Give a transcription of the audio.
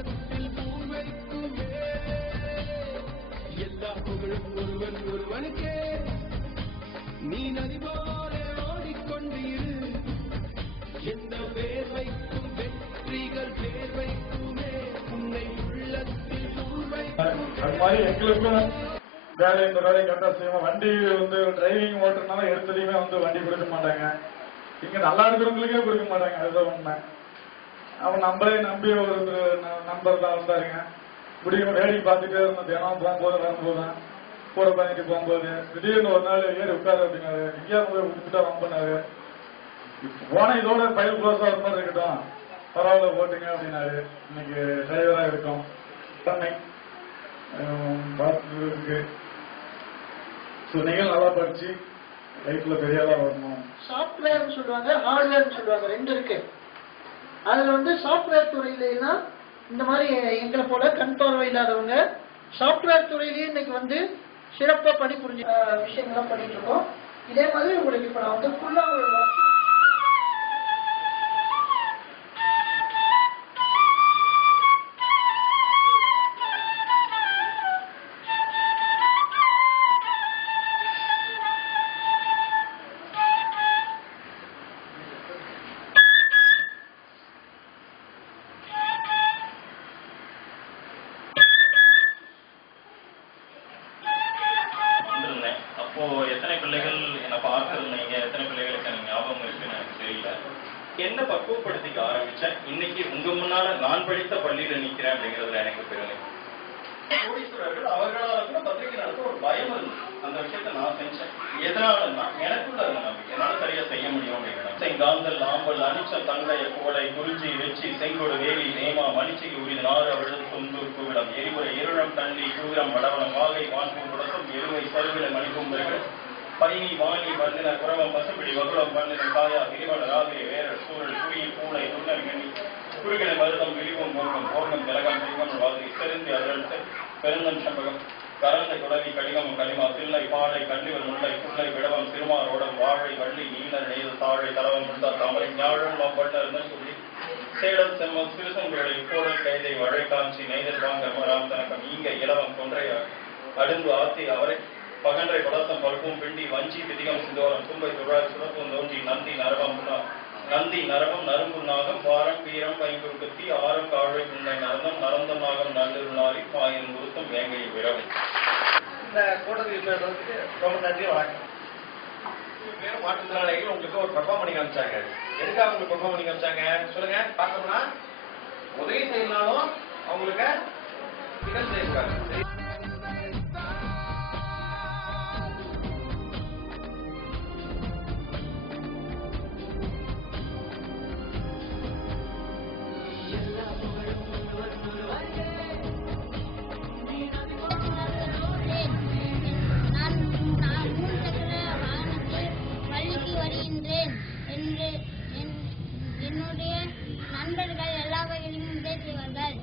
உள்ளத்தில் பூவைக்குமே எல்லா புகழும் ஒருவன் ஒருவனுக்கே நீ நதி போல ஓடிக்கொண்டிரு எந்த வேர்வைக்கும் வெற்றிகள் வேர்வைக்குமே உன்னை உள்ளத்தில் பூவைக்குமே எங்களுக்கும் வேலை இந்த வேலையை கரெக்டாக செய்வோம். வண்டி டிரைவிங் ஓட்டுறதுனால எடுத்ததையுமே வண்டி கொடுக்க மாட்டாங்க. இங்க நல்லா இருக்கிறவங்களுக்கே கொடுக்க மாட்டாங்க. அதுதான் உண்மை. அவன் நம்மளே நம்பி ஒரு நண்பர் தான் வந்தாருங்க. முடியும் வேடிக்கை பார்த்துட்டே இருந்தோம். தினம் போகும்போது வரும்போது கூட பண்ணிட்டு போகும்போது திடீர்னு ஒரு நாள் ஏறி உட்காரு அப்படின்னாரு. எங்கேயா போய் விட்டுட்டா வம்பனாரு. போன இதோட ஃபைல் க்ளோஸா ஒரு மாதிரி இருக்கட்டும், பரவாயில்ல போட்டுங்க அப்படின்னாரு. இன்னைக்கு டிரைவரா இருக்கும். சென்னை இருக்கு. நீங்கள் நல்லா படிச்சு லைஃப்ல பெரியாளா வரணும். சாஃப்ட்வேர்னு சொல்லுவாங்க, ஹார்ட்வேர்னு சொல்லுவாங்க, ரெண்டு இருக்கு. அதுல சாஃப்ட்வேர் துறையில இந்த மாதிரி எங்களை போல கண் பார்வை இல்லாதவங்க சாஃப்ட்வேர் துறையிலேயே இன்னைக்கு சிறப்பா பணிபுரிஞ்ச விஷயங்கள்லாம் பண்ணிட்டு இருக்கோம். இதே மாதிரி உங்களுக்கு இப்ப நான் ஃபுல்லா என்ன பக்குவப்படுத்திக்க ஆரம்பிச்சேன். இன்னைக்கு உங்க முன்னால நான் படித்த பள்ளியில நிக்கிறேன் அப்படிங்கிறதுல எனக்கு பெருமை. கோடீஸ்வரர்கள் அவர்களால கூட பத்திரிகை நடத்த ஒரு பயம் இருந்தது. அந்த விஷயத்த நான் செஞ்சேன். எதனாலன்னா எனக்குள்ள இருந்த நம்பிக்கை என்னால சரியா செய்ய முடியும் அப்படிங்கிறேன். செங்காந்தல் ஆம்பல் அனிச்சம் தங்கைய கோடை குறிஞ்சி வெச்சி செங்கோடு வேலி நேமா மணிச்சிக்கு உரிது நாறு அவளது துந்தூர் குவிடம் எரிமுறை இருளம் தண்டி சூரம் வடவனம் வாகை வான்பூர் குடசம் எருவை சருவில மணிக்கும்பர்கள் பைனி வாணி வந்தின குரவம் பசுப்பிடி வகுளம் வந்தின காயா விரிவன ராவிரி வேரல் சூழல் குயில் பூனை துண்ணல் கண்ணி குறுகின மருதம் விழிவும் மூர்க்கம் போர்க்கம் திலகம் சிவன் வாதி செருந்தி அருள்த்து பெருந்தன் சம்பகம் கரந்த குடவி கடிகமம் கனிமா தில்லை பாடை கண்டிவர் முல்லை புல்லை விடவம் திருமாரோடம் வாழை வள்ளி நீல நெய்து தாழை தலவம் முண்டா தாமரை ஞாழம் மாம்பட்டர்னு சொல்லி சேடம் செம்மம் சிறுசங்களை கோடல் கைதை வழை காஞ்சி நெய்தல் வாங்க மராம் தனக்கம் ஈங்க இலவம் கொன்றையா அடுந்து ஆத்தி அவரை பகன்றை பலசம் பல்பும் பிண்டி வஞ்சி பிதிகம் சிந்தோரம் தும்பை துழாய் சுரப்பும் தோன்றி நந்தி நரவம் நந்தி நரவம் நறும்பு நாகம் பாரம் பீரம் பைங்குறுத்தி ஆரம் காழை முன்னை நரந்தம் நரந்தம் நாகம் நல்லூர் நாரி பாயின் குருத்தம் வேங்கை விரவும். இந்த கூட்டத்தில் ரொம்ப நன்றி, வணக்கம். பேரும் மாற்றுத்திறனாளிகள் உங்களுக்கு ஒரு பெர்ஃபார்ம் பண்ணி காமிச்சாங்க. எதுக்காக உங்களுக்கு பெர்ஃபார்ம் பண்ணி காமிச்சாங்க சொல்லுங்க பார்த்தோம்னா, உதவி செய்யணும்னாலும் அவங்களுக்கு நிகழ்ச்சி செய்யக்கூடாது. என்னுடைய நண்பர்கள் எல்லா வகையிலும் உதவி செய்வார்கள்.